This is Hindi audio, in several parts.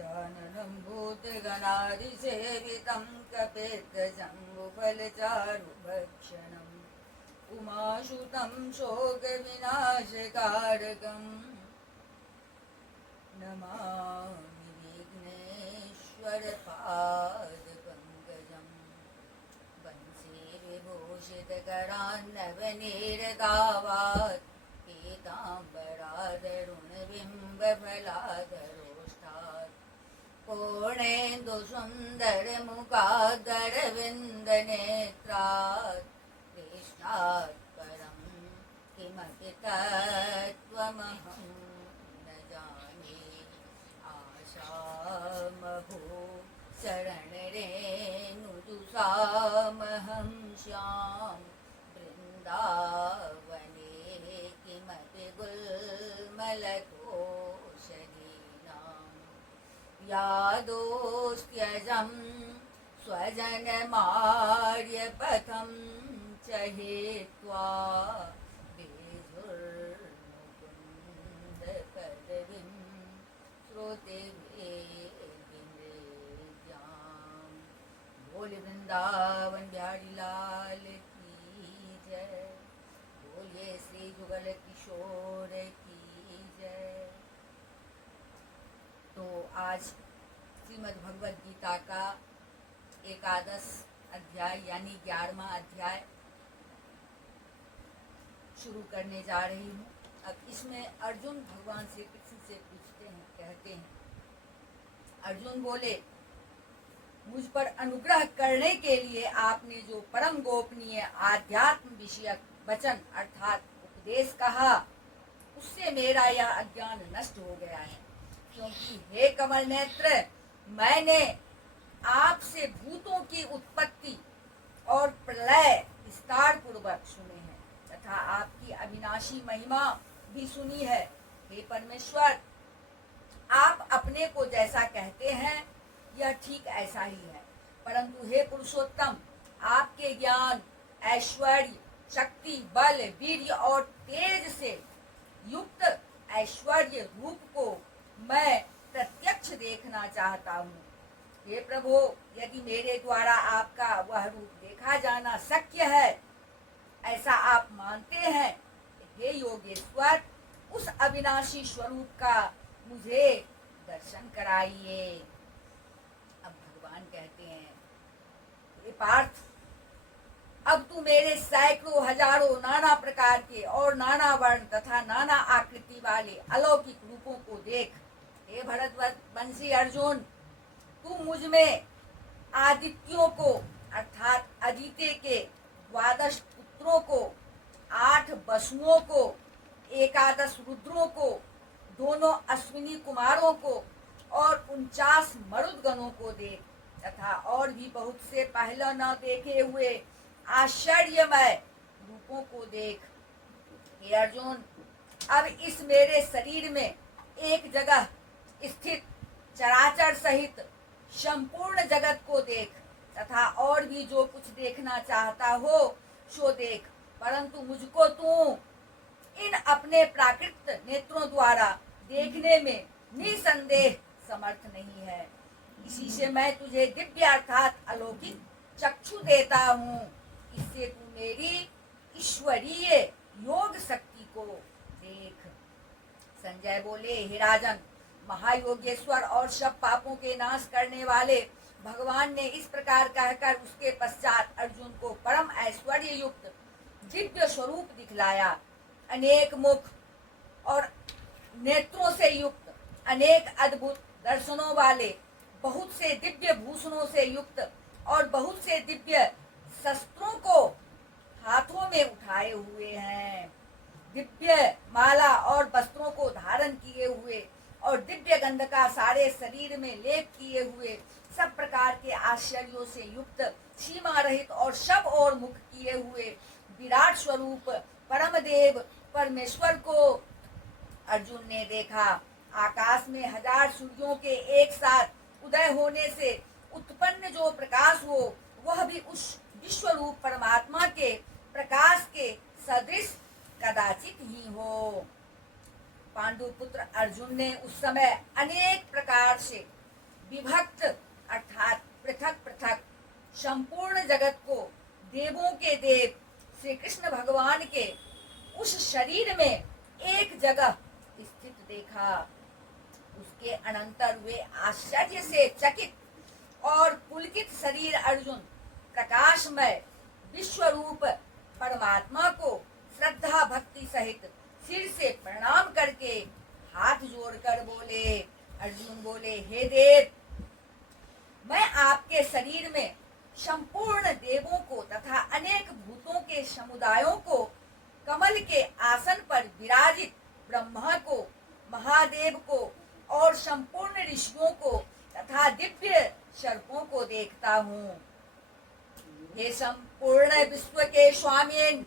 गजाननं भूतगणाधिसेवितं कपित्थजम्बुफलचारुभक्षणम् उमासुतं शोकविनाशकारकम् नमामि विघ्नेश्वरपादपङ्कजम् वंशे विभूषितकरान्नवनीरदावात् पीताम्बरादरुणबिम्बफलादरोष्ठात् पूर्णेन्दुसुन्दरमुखादरविन्दनेत्रात् कृष्णात् परं किमपि तत्त्वमहं न जाने आशामहो शरणरेणुजुषामहं श्यां वृन्दावने किमपि गुल्मलकोषधीनां यादोस्त्यजं स्वजनमार्यपथं च हेत्वा विधुर्मुकुन्दपदवीं श्रुतिवेदिनृत्यां बोल वृंदावन बिहारी लाल की जय। बोलिए श्री जुगल किशोर की जय। तो आज श्रीमद् भगवद गीता का एकादश अध्याय यानी 11वां अध्याय शुरू करने जा रही हूँ। अब इसमें अर्जुन भगवान श्री कृष्ण से पूछते हैं, कहते हैं, अर्जुन बोले, मुझ पर अनुग्रह करने के लिए आपने जो परम गोपनीय आध्यात्म विषयक वचन अर्थात उपदेश कहा, उससे मेरा यह अज्ञान नष्ट हो गया है। क्योंकि हे कमल नेत्र, मैंने आपसे भूतों की उत्पत्ति और प्रलय विस्तार पूर्वक सुने हैं तथा आपकी अविनाशी महिमा भी सुनी है। हे परमेश्वर, आप अपने को जैसा कहते हैं यह ठीक ऐसा ही है, परंतु हे पुरुषोत्तम, आपके ज्ञान, ऐश्वर्य, शक्ति, बल, वीर्य और तेज से युक्त ऐश्वर्य रूप को मैं प्रत्यक्ष देखना चाहता हूँ। हे प्रभु, यदि मेरे द्वारा आपका वह रूप देखा जाना शक्य है, ऐसा आप मानते हैं, हे योगेश्वर, उस अविनाशी स्वरूप का मुझे दर्शन कराइए। अब भगवान कहते हैं, हे पार्थ, अब तू मेरे सैकड़ों हजारों नाना प्रकार के और नाना वर्ण तथा नाना आकृति वाले अलौकिक रूपों को देख। हे भरतवंशी अर्जुन, तू मुझ में आदित्यों को अर्थात अदिति के 12 पुत्रों को, 8 वसुओं को, 11 रुद्रों को, दोनों अश्विनी कुमारों को और 49 मरुदगणों को देख तथा और भी बहुत से पहले न देखे हुए आश्चर्यमय रूपों को देख। हे अर्जुन, अब इस मेरे शरीर में एक जगह स्थित चराचर सहित संपूर्ण जगत को देख तथा और भी जो कुछ देखना चाहता हो सो देख, परंतु मुझको तू इन अपने प्राकृत नेत्रों द्वारा देखने में निसंदेह समर्थ नहीं है। इसी से मैं तुझे दिव्य अर्थात अलौकिक चक्षु देता हूँ। इससे तू मेरी ईश्वरीय योग शक्ति को देख। संजय बोले, हे राजन, महायोगेश्वर और सब पापों के नाश करने वाले भगवान ने इस प्रकार कहकर उसके पश्चात अर्जुन को परम ऐश्वर्य युक्त दिव्य स्वरूप दिखलाया। अनेक मुख और नेत्रों से युक्त, अनेक अद्भुत दर्शनों वाले, बहुत से दिव्य भूषणों से युक्त और बहुत से दिव्य शस्त्रों को हाथों में उठाए हुए हैं। दिव्य माला और वस्त्रों को धारण किए हुए और दिव्य गंध का सारे शरीर में लेप किए हुए, सब प्रकार के आश्चर्यों से युक्त, सीमा रहित और सब और मुख किए हुए विराट स्वरूप परमदेव परमेश्वर को अर्जुन ने देखा। आकाश में 1000 सूर्यों के एक साथ उदय होने से उत्पन्न जो प्रकाश हो, वह भी उस विश्वरूप परमात्मा के प्रकाश के सदृश कदाचित ही हो। पांडुपुत्र अर्जुन ने उस समय अनेक प्रकार से विभक्त अर्थात पृथक पृथक संपूर्ण जगत को देवों के देव श्री कृष्ण भगवान के उस शरीर में एक जगह स्थित देखा। उसके अनंतर वे आश्चर्य से चकित और पुलकित शरीर अर्जुन प्रकाशमय विश्वरूप परमात्मा को श्रद्धा भक्ति सहित सिर से प्रणाम करके हाथ जोड़कर बोले। अर्जुन बोले, हे देव, मैं आपके शरीर में संपूर्ण देवों को तथा अनेक भूतों के समुदायों को, कमल के आसन पर विराजित ब्रह्मा को, महादेव को और संपूर्ण ऋषियों को तथा दिव्य सर्पों को देखता हूँ। हे संपूर्ण विश्व के स्वामी,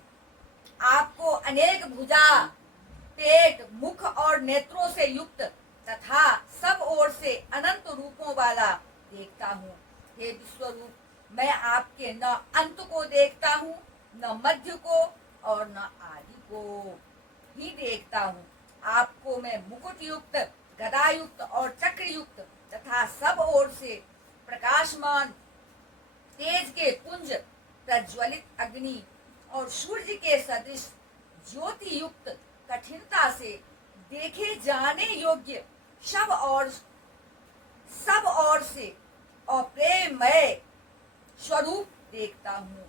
आपको अनेक भुजा, पेट, मुख और नेत्रों से युक्त तथा सब ओर से अनंत रूपों वाला देखता हूँ। हे विश्वरूप, मैं आपके न अंत को देखता हूँ, न मध्य को और न आदि को ही देखता हूँ। आपको मैं मुकुट युक्त, गदा युक्त और चक्र युक्त तथा सब ओर से प्रकाशमान तेज के पुंज, प्रज्वलित अग्नि और सूर्य के सदृश ज्योति युक्त, कठिनता से देखे जाने योग्य सब और से अप्रेमय स्वरूप देखता हूँ,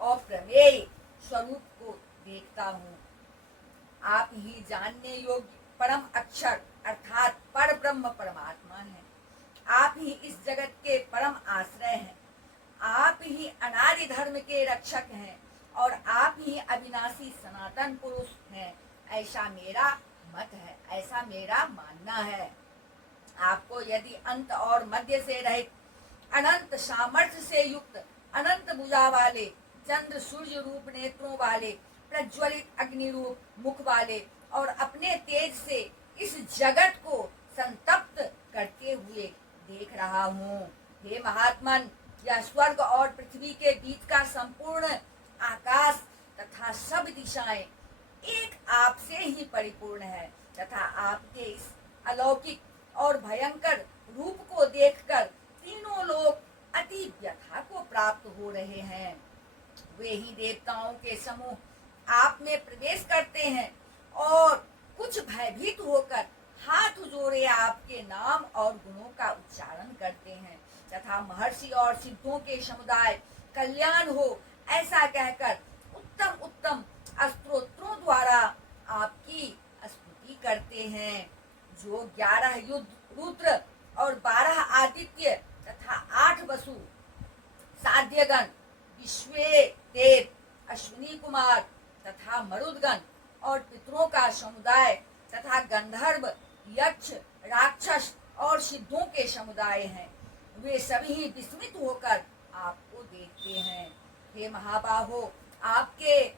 अप्रमेय स्वरूप को देखता हूँ। आप ही जानने योग्य परम अक्षर अर्थात पर ब्रह्म परमात्मा हैं। आप ही इस जगत के परम आश्रय हैं। आप ही अनादि धर्म के रक्षक हैं और आप ही अविनाशी सनातन पुरुष हैं। ऐसा मेरा मत है, ऐसा मेरा मानना है। आपको यदि अंत और मध्य से रहित, अनंत सामर्थ्य से युक्त, अनंत भुजा वाले, चंद्र सूर्य रूप नेत्रों वाले, प्रज्वलित अग्नि रूप मुख वाले और अपने तेज से इस जगत को संतप्त करते हुए देख रहा हूँ। हे महात्मन, यह स्वर्ग और पृथ्वी के बीच का संपूर्ण आकाश तथा सब दिशाएं एक आपसे ही परिपूर्ण है तथा आपके इस अलौकिक और भयंकर रूप को देखकर तीनों लोग अति व्यथा को प्राप्त हो रहे हैं। वे ही देवताओं के समूह आप में प्रवेश करते हैं और कुछ भयभीत होकर हाथ जोड़े आपके नाम और गुणों का उच्चारण करते हैं तथा महर्षि और सिद्धों के समुदाय कल्याण हो ऐसा कहकर उत्तम उत्तम स्तोत्रों द्वारा आपकी स्तुति करते हैं। जो 11 रुद्र और 12 आदित्य तथा 8 वसु, साध्यगण, विश्वेदेव, अश्विनी कुमार तथा मरुदगण और पितरों का समुदाय तथा गंधर्व, यक्ष, राक्षस और सिद्धों के समुदाय हैं। वे सभी विस्मित होकर आपको देखते हैं। हे महाबाहो, आपके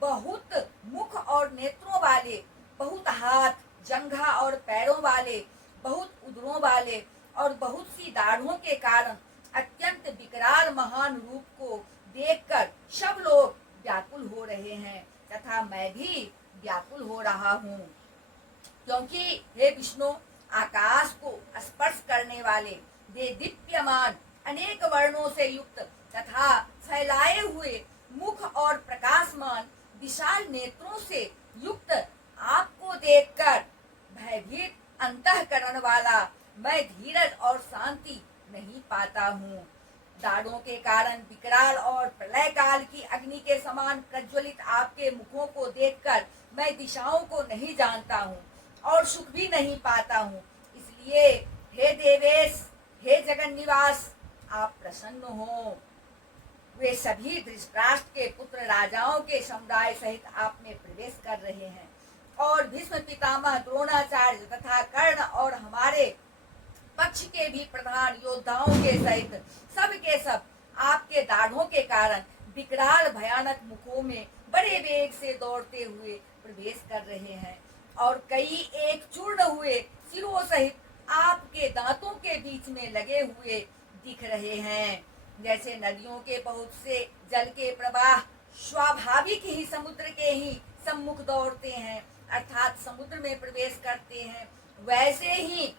बहुत मुख और नेत्रों वाले, बहुत हाथ, जंघा और पैरों वाले, बहुत उदरों वाले और बहुत सी दाढ़ों के कारण अत्यंत विकराल महान रूप को देखकर सब लोग व्याकुल हो रहे हैं तथा मैं भी व्याकुल हो रहा हूँ। क्योंकि हे विष्णु, आकाश को स्पर्श करने वाले वे दीप्यमान अनेक वर्णों से युक्त तथा फैलाए हुए मुख और प्रकाशमान विशाल नेत्रों से युक्त आपको देखकर भयभीत अंतःकरण वाला मैं धीरज और शांति नहीं पाता हूँ। दाढ़ों के कारण विकराल और प्रलय काल की अग्नि के समान प्रज्वलित आपके मुखों को देखकर मैं दिशाओं को नहीं जानता हूँ और सुख भी नहीं पाता हूँ। इसलिए हे देवेश, हे जगन निवास, आप प्रसन्न हो। वे सभी धृतराष्ट्र के पुत्र राजाओं के समुदाय सहित आप में प्रवेश कर रहे हैं और भीष्म पितामह, द्रोणाचार्य तथा कर्ण और हमारे पक्ष के भी प्रधान योद्धाओं के सहित सब के सब आपके दाढ़ों के कारण विकराल भयानक मुखों में बड़े वेग से दौड़ते हुए प्रवेश कर रहे हैं और कई एक चूर्ण हुए सिरों सहित आपके दांतों के बीच में लगे हुए दिख रहे हैं। जैसे नदियों के बहुत से जल के प्रवाह स्वाभाविक ही समुद्र के ही सम्मुख दौड़ते हैं अर्थात समुद्र में प्रवेश करते हैं, वैसे ही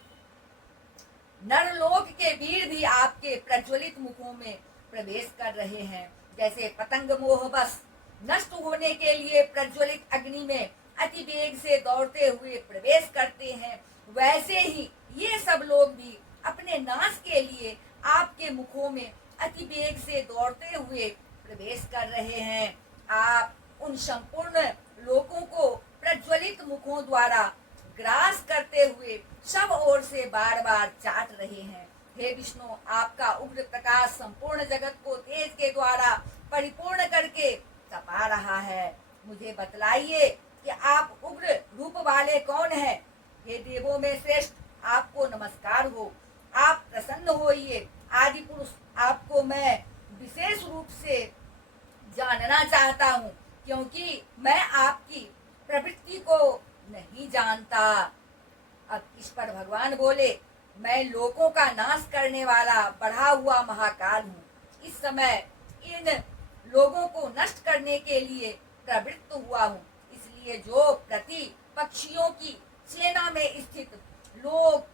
नरलोक के वीर भी आपके प्रज्वलित मुखों में प्रवेश कर रहे हैं। जैसे पतंग मोहबस नष्ट होने के लिए प्रज्वलित अग्नि में अति वेग से दौड़ते हुए प्रवेश करते हैं, वैसे ही ये सब लोग भी अपने नाश के लिए आपके मुखों में अति वेग से दौड़ते हुए प्रवेश कर रहे हैं। आप उन संपूर्ण लोगों को प्रज्वलित मुखों द्वारा ग्रास करते हुए सब ओर से बार बार चाट रहे हैं। हे विष्णु, आपका उग्र प्रकाश संपूर्ण जगत को तेज के द्वारा परिपूर्ण करके तपा रहा है। मुझे बतलाइए कि आप उग्र रूप वाले कौन हैं? हे देवों में श्रेष्ठ, आपको नमस्कार हो। आप प्रसन्न होइए। आदि पुरुष, आपको मैं विशेष रूप से जानना चाहता हूँ, क्योंकि मैं आपकी प्रवृत्ति को नहीं जानता। अब इस पर भगवान बोले, मैं लोगों का नाश करने वाला बढ़ा हुआ महाकाल हूँ। इस समय इन लोगों को नष्ट करने के लिए प्रवृत्त हुआ हूँ। इसलिए जो प्रतिपक्षियों की सेना में स्थित लोग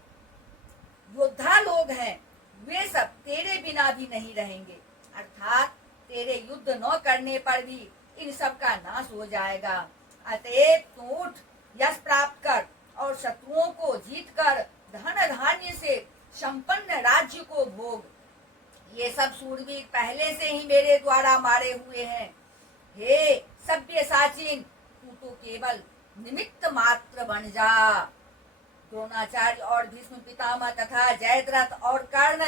योद्धा लोग हैं, वे सब तेरे बिना भी नहीं रहेंगे। अर्थात तेरे युद्ध न करने पर भी इन सब का नाश हो जाएगा। अतएव तू उठ, यश प्राप्त कर और शत्रुओं को जीत कर धन धान्य से संपन्न राज्य को भोग। ये सब सूरवीर पहले से ही मेरे द्वारा मारे हुए हैं। हे सब्यसाचिन, तू तो केवल निमित्त मात्र बन जा। द्रोणाचार्य और भीष्म पितामह तथा जयद्रथ और कर्ण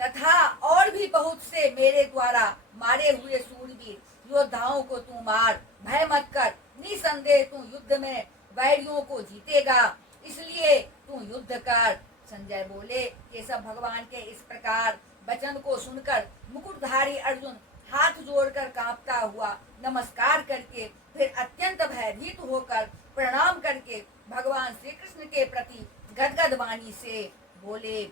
तथा और भी बहुत से मेरे द्वारा मारे हुए सूरवीर योद्धाओं को तू मार, भय मत कर। निसंदेह तू युद्ध में वैरियों को जीतेगा, इसलिए तू युद्ध कर। संजय बोले, केशव भगवान के इस प्रकार वचन को सुनकर मुकुटधारी अर्जुन हाथ जोड़कर कांपता हुआ नमस्कार करके फिर अत्यंत भयभीत होकर प्रणाम करके भगवान श्री कृष्ण के प्रति गदगद वाणी से बोले।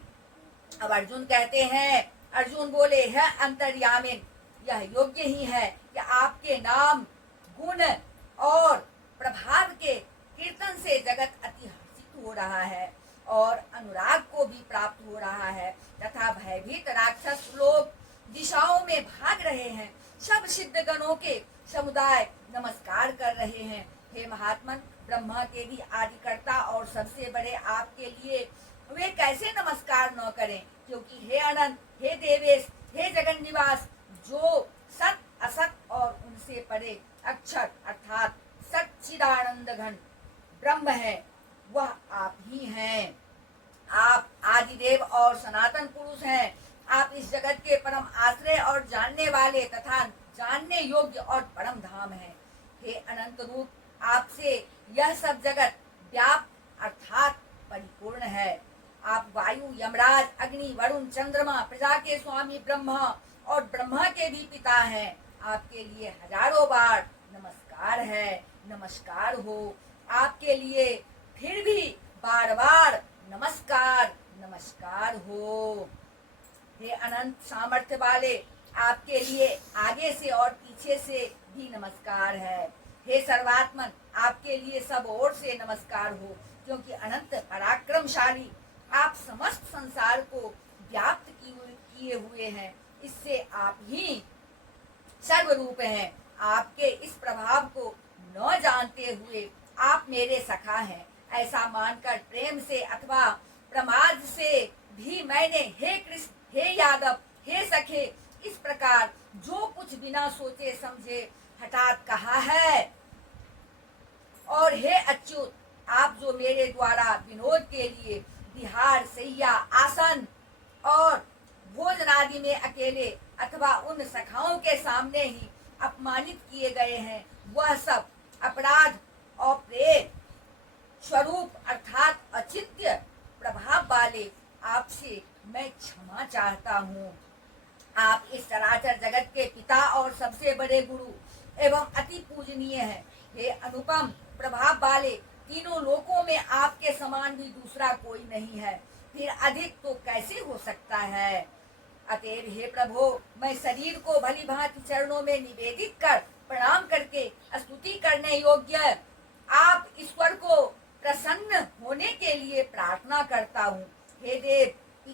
अब अर्जुन कहते हैं, अर्जुन बोले, है अंतर्यामिन, यह योग्य ही है कि आपके नाम गुण और प्रभाव के कीर्तन से जगत अति हर्षित हो रहा है और अनुराग को भी प्राप्त हो रहा है तथा भयभीत राक्षस लोग दिशाओं में भाग रहे हैं। सब सिद्ध गणों के समुदाय नमस्कार कर रहे हैं। हे महात्मन, ब्रह्मा के भी आदिकर्ता और सबसे बड़े आपके लिए वे कैसे नमस्कार न करें, क्योंकि हे अनंत, हे देवेश, हे जगन निवास, जो सत असत और उनसे परे अक्षर अर्थात सच्चिदानंद घन ब्रह्म है, वह आप ही हैं। आप आदिदेव और सनातन पुरुष हैं। आप इस जगत के परम आश्रय और जानने वाले तथा जानने योग्य और परम धाम हैं। हे अनंत रूप, आपसे यह सब जगत व्याप्त अर्थात परिपूर्ण है। आप वायु, यमराज, अग्नि, वरुण, चंद्रमा, प्रजा के स्वामी ब्रह्मा और ब्रह्मा के भी पिता हैं। आपके लिए हजारों बार नमस्कार है। नमस्कार हो। आपके लिए फिर भी बार बार नमस्कार नमस्कार हो। हे अनंत सामर्थ्य वाले, आपके लिए आगे से और पीछे से भी नमस्कार है। हे सर्वात्मन, आपके लिए सब ओर से नमस्कार हो, क्योंकि अनंत पराक्रमशाली आप समस्त संसार को व्याप्त किए हुए हैं। इससे आप ही सर्वरूप हैं। आपके इस प्रभाव को न जानते हुए आप मेरे सखा हैं, ऐसा मानकर प्रेम से अथवा प्रमाद से भी मैंने हे कृष्ण, हे यादव, हे सखे, इस प्रकार जो कुछ बिना सोचे समझे हठात कहा है। और हे अच्युत, आप जो मेरे द्वारा विनोद के लिए विहार, सैया, आसन और भोजन आदि में अकेले अथवा उन सखाओं के सामने ही अपमानित किए गए हैं, वह सब अपराध और प्रेम स्वरूप अर्थात अचिंत्य प्रभाव वाले आपसे मैं क्षमा चाहता हूँ। आप इस चराचर जगत के पिता और सबसे बड़े गुरु एवं अति पूजनीय हैं। हे अनुपम प्रभाव वाले, तीनों लोकों में आपके समान भी दूसरा कोई नहीं है, फिर अधिक तो कैसे हो सकता है। अतएव हे प्रभु, मैं शरीर को भली भांति चरणों में निवेदित कर प्रणाम करके स्तुति करने योग्य आप ईश्वर को प्रसन्न होने के लिए प्रार्थना करता हूँ। हे देव,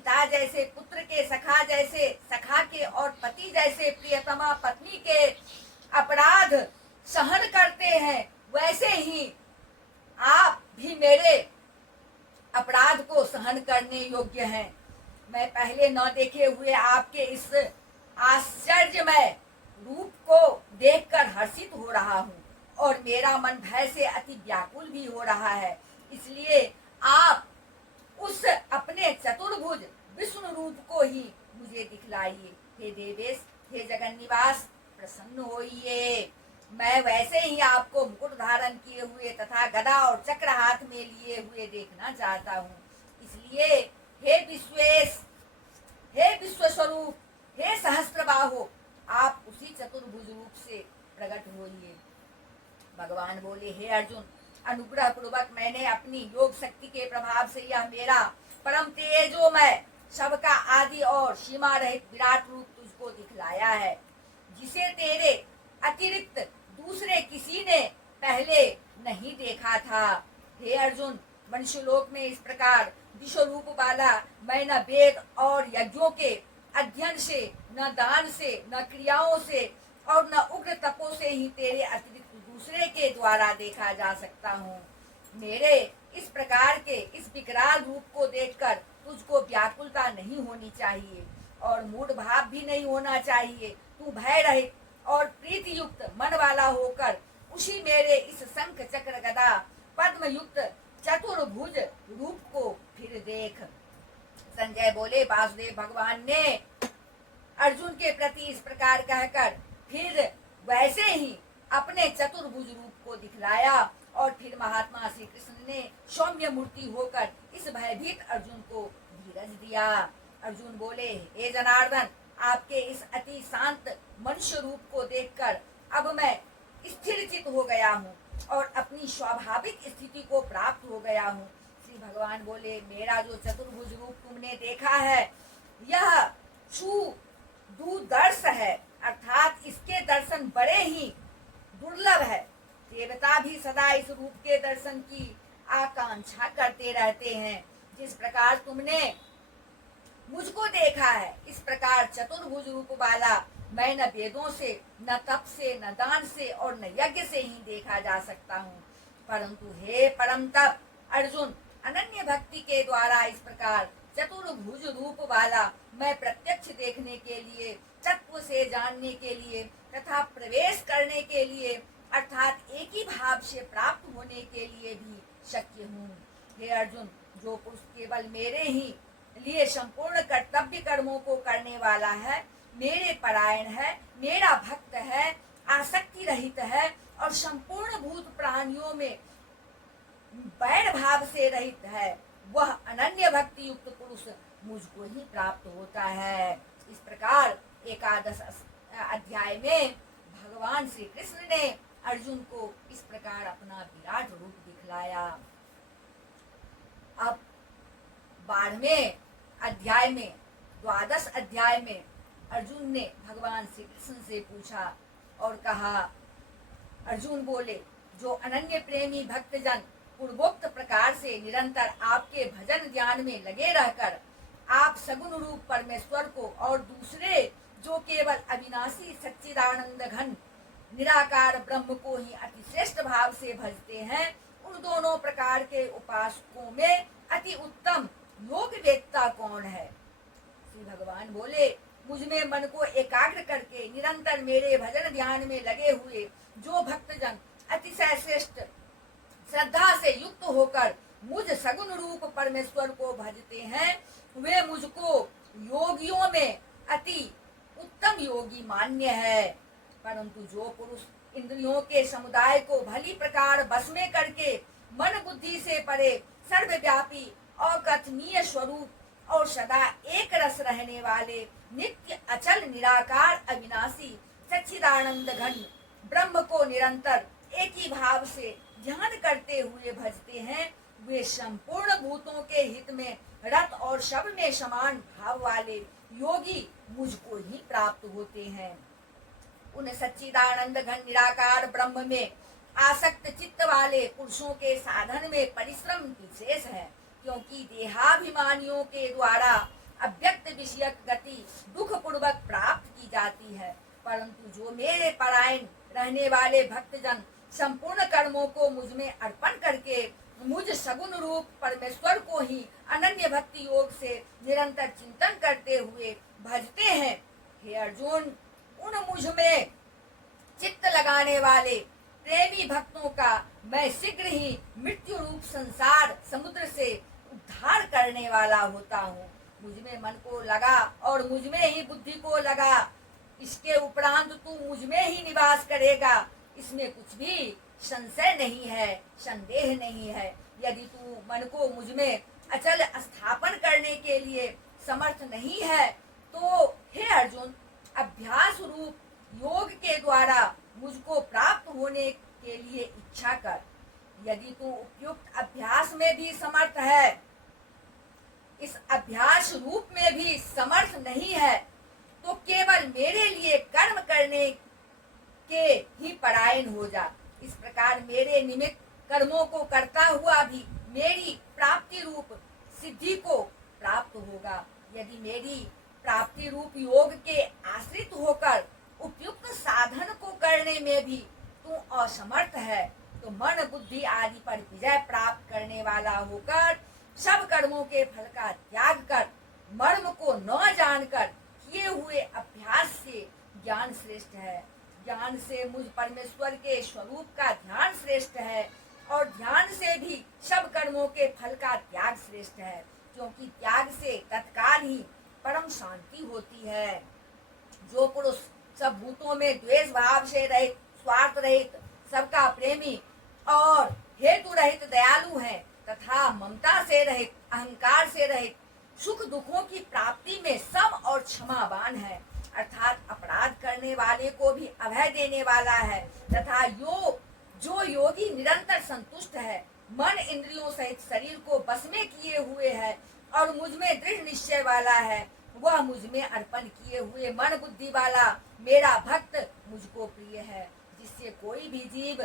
पिता जैसे, पुत्र के सखा जैसे, सखा के और पति जैसे प्रियतमा पत्नी के अपराध सहन करते हैं, वैसे ही आप भी मेरे अपराध को सहन करने योग्य हैं। मैं पहले न देखे हुए आपके इस आश्चर्यमय रूप को देखकर हर्षित हो रहा हूँ और मेरा मन भय से अति व्याकुल भी हो रहा है। इसलिए आप उस अपने चतुर्भुज विष्णु रूप को ही मुझे दिखलाइए। हे देवेश, हे जगन निवास, प्रसन्न होइए। मैं वैसे ही आपको मुकुट धारण किए हुए तथा गदा और चक्र हाथ में लिए हुए देखना चाहता हूँ। इसलिए हे विश्वेश, हे विश्वस्वरूप, हे सहस्त्रबाहो, आप उसी चतुर्भुज रूप से प्रकट होइए। भगवान बोले, हे अर्जुन, अनुग्रह पूर्वक मैंने अपनी योग शक्ति के प्रभाव से यह मेरा परम तेजोमय, सबका आदि और सीमा रहित विराट रूप तुझको दिखलाया है, जिसे तेरे अतिरिक्त दूसरे किसी ने पहले नहीं देखा था। हे अर्जुन, मनुष्यलोक में इस प्रकार विश्वरूप वाला मैं न वेद और यज्ञों के अध्ययन से, न दान से, न क्रियाओं से और न उग्र तपों से ही तेरे अतिरिक्त दूसरे के द्वारा देखा जा सकता हूँ। मेरे इस प्रकार के इस विकराल रूप को देखकर तुझको व्याकुलता नहीं होनी चाहिए और मूढ़ भाव भी नहीं होना चाहिए। तू भय रहित और प्रीति युक्त मन वाला होकर उसी मेरे इस शंख चक्र गदा पद्म युक्त चतुर्भुज रूप को फिर देख। संजय बोले, वासुदेव भगवान ने अर्जुन के प्रति इस प्रकार कहकर फिर वैसे ही अपने चतुर्भुज रूप को दिखलाया और फिर महात्मा श्री कृष्ण ने सौम्य मूर्ति होकर इस भयभीत अर्जुन को धीरज दिया। अर्जुन बोले, हे जनार्दन, आपके इस अति शांत मनुष्य रूप को देखकर अब मैं स्थिर चित हो गया हूँ और अपनी स्वाभाविक स्थिति को प्राप्त हो गया हूँ। श्री भगवान बोले, मेरा जो चतुर्भुज रूप तुमने देखा है यह सुदुर्दर्श है, अर्थात इसके दर्शन बड़े ही दुर्लभ है। देवता भी सदा इस रूप के दर्शन की आकांक्षा करते रहते हैं। जिस प्रकार तुमने मुझको देखा है, इस प्रकार चतुर्भुज रूप वाला मैं न वेदों से, न तप से, न दान से और न यज्ञ से ही देखा जा सकता हूँ। परंतु हे परम तप अर्जुन, अनन्य भक्ति के द्वारा इस प्रकार चतुर्भुज रूप वाला मैं प्रत्यक्ष देखने के लिए, तत्व से जानने के लिए तथा प्रवेश करने के लिए, अर्थात एक ही भाव से प्राप्त होने के लिए भी शक्य हूँ। हे अर्जुन, जो पुरुष केवल मेरे ही लिए संपूर्ण कर्तव्य कर्मों को करने वाला है, मेरे परायण है, मेरा भक्त है, आसक्ति रहित है और संपूर्ण भूत प्राणियों में बैर भाव से रहित है, वह अनन्य भक्ति युक्त पुरुष मुझको ही प्राप्त होता है। इस प्रकार 11 अध्याय में भगवान श्री कृष्ण ने अर्जुन को इस प्रकार अपना विराट रूप दिखलाया। अब 12वें अध्याय में, 12 अध्याय में अर्जुन ने भगवान श्री कृष्ण से पूछा और कहा, अर्जुन बोले, जो अनन्य प्रेमी भक्तजन पूर्वोक्त प्रकार से निरंतर आपके भजन ध्यान में लगे रहकर आप सगुण रूप परमेश्वर को और दूसरे जो केवल अविनाशी सच्चिदानंद घन निराकार ब्रह्म को ही अतिश्रेष्ठ भाव से भजते हैं, उन दोनों प्रकार के उपासकों में अति उत्तम योग वेत्ता कौन है? श्री भगवान बोले, मुझ में मन को एकाग्र करके निरंतर मेरे भजन ध्यान में लगे हुए जो भक्तजन अतिशय श्रेष्ठ श्रद्धा से युक्त होकर मुझ सगुण रूप परमेश्वर को भजते हैं, वे मुझको योगियों में अति उत्तम योगी मान्य है। परंतु जो पुरुष इंद्रियों के समुदाय को भली प्रकार बस में करके मन बुद्धि से परे सर्वव्यापी अकथनीय स्वरूप और सदा एक रस रहने वाले नित्य अचल निराकार अविनाशी सच्चिदानंद घन ब्रह्म को निरंतर एक ही भाव से ध्यान करते हुए भजते हैं, वे संपूर्ण भूतों के हित में रत और सब में समान भाव वाले योगी मुझको ही प्राप्त होते हैं। उन सच्चिदानंद घन निराकार ब्रह्म में आसक्त चित्त वाले पुरुषों के साधन में परिश्रम विशेष है, क्योंकि देहाभिमानियों के द्वारा अव्यक्त विषयक गति दुख पूर्वक प्राप्त की जाती है। परंतु जो मेरे परायण रहने वाले भक्तजन संपूर्ण कर्मों को मुझ में अर्पण करके मुझ सगुण रूप परमेश्वर को ही अनन्य भक्ति योग से निरंतर चिंतन करते हुए भजते हैं, हे अर्जुन, उन मुझ में चित्त लगाने वाले प्रेमी भक्तों का मैं शीघ्र ही मृत्यु रूप संसार समुद्र से उद्धार करने वाला होता हूँ। मुझ में मन को लगा और मुझ में ही बुद्धि को लगा, इसके उपरांत तू मुझ में ही निवास करेगा, इसमें कुछ भी संशय नहीं है, संदेह नहीं है। यदि तू मन को मुझ में अचल स्थापन करने के लिए समर्थ नहीं है तो हे अर्जुन, अभ्यास रूप योग के द्वारा मुझको प्राप्त होने के लिए इच्छा कर। यदि तू उपयुक्त अभ्यास में भी समर्थ है, इस अभ्यास रूप में भी समर्थ नहीं है, तो केवल मेरे लिए कर्म करने के ही परायण हो जा। इस प्रकार मेरे निमित्त कर्मों को करता हुआ भी मेरी प्राप्ति रूप सिद्धि को प्राप्त होगा। यदि मेरी प्राप्ति रूप योग के आश्रित होकर उपयुक्त साधन को करने में भी तू असमर्थ है, तो मन बुद्धि आदि पर विजय प्राप्त करने वाला होकर सब कर्मों के फल का त्याग कर मर्म को न जानकर किए हुए अभ्यास से ज्ञान श्रेष्ठ है। ज्ञान से मुझ परमेश्वर के स्वरूप का ध्यान श्रेष्ठ है और ध्यान से भी सब कर्मों के फल का त्याग श्रेष्ठ है, क्योंकि त्याग से तत्काल ही परम शांति होती है। जो पुरुष सब भूतों में द्वेष भाव से रहित, स्वार्थ रहित, सबका प्रेमी और हेतु रहित दयालु है तथा ममता से रहित, अहंकार से रहित, सुख दुखों की प्राप्ति में सम और क्षमावान है, अर्थात अपराध करने वाले को भी अभय देने वाला है, तथा जो योगी निरंतर संतुष्ट है, मन इंद्रियों सहित शरीर को बस में किए हुए है और मुझ में दृढ़ निश्चय वाला है, वह मुझ में अर्पण किए हुए मन बुद्धि वाला मेरा भक्त मुझको प्रिय है, जिससे कोई भी जीव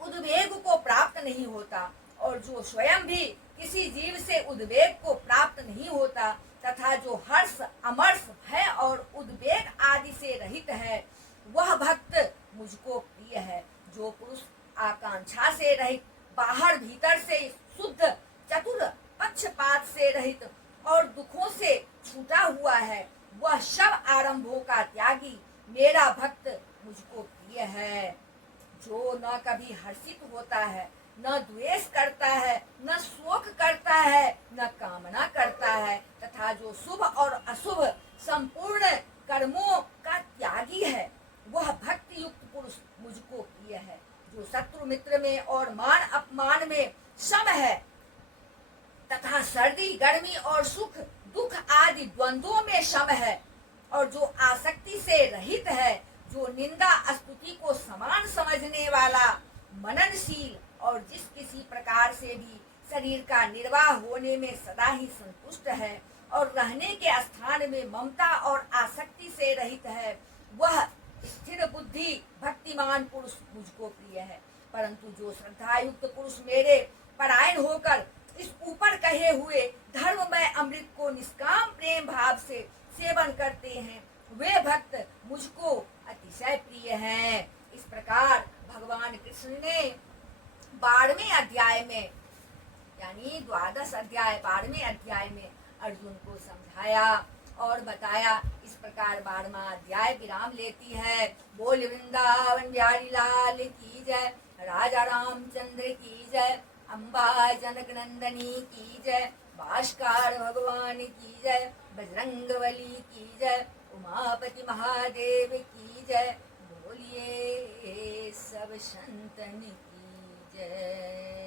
उद्वेग को प्राप्त नहीं होता और जो स्वयं भी किसी जीव से उद्वेग को प्राप्त नहीं होता तथा जो हर्ष, अमर्ष, भय और उद्वेग आदि से रहित है, वह भक्त मुझको प्रिय है। जो पुरुष आकांक्षा से रहित, बाहर भीतर से शुद्ध, चतुर, पक्षपात से रहित और दुखों से छूटा हुआ है, वह सब आरंभों का त्यागी मेरा भक्त मुझको प्रिय है। जो न कभी हर्षित होता है, न द्वेष करता है, न शोक करता है, न कामना करता है, तथा जो शुभ और अशुभ संपूर्ण कर्मों का त्यागी है, वह भक्ति युक्त पुरुष मुझको प्रिय है। जो शत्रु मित्र में और मान अपमान में सम है तथा सर्दी गर्मी और सुख दुख आदि द्वंद्वों में सम है और जो आसक्ति से रहित है, जो निंदा स्तुति को समान समझने वाला, मननशील और जिस किसी प्रकार से भी शरीर का निर्वाह होने में सदा ही संतुष्ट है और रहने के स्थान में ममता और आसक्ति से रहित है, वह स्थिर बुद्धि भक्तिमान पुरुष मुझको प्रिय है। परंतु जो श्रद्धायुक्त पुरुष मेरे परायण होकर इस ऊपर कहे हुए धर्ममय अमृत को निष्काम प्रेम भाव से सेवन करते हैं, वे भक्त मुझको अतिशय प्रिय हैं। इस प्रकार भगवान कृष्ण ने 12वें अध्याय में यानी 12 अध्याय 12वें अध्याय में अर्जुन को समझाया और बताया। इस प्रकार 12वां अध्याय विराम लेती है। बोल वृंदावन बिहारी लाल की जय, राजा रामचंद्र की जय, अम्बा जनक नंदनी की जय, भास्कर भगवान की जय, बजरंगबली की जय, उमापति महादेव की जय। बोलिए सब संतन की जय।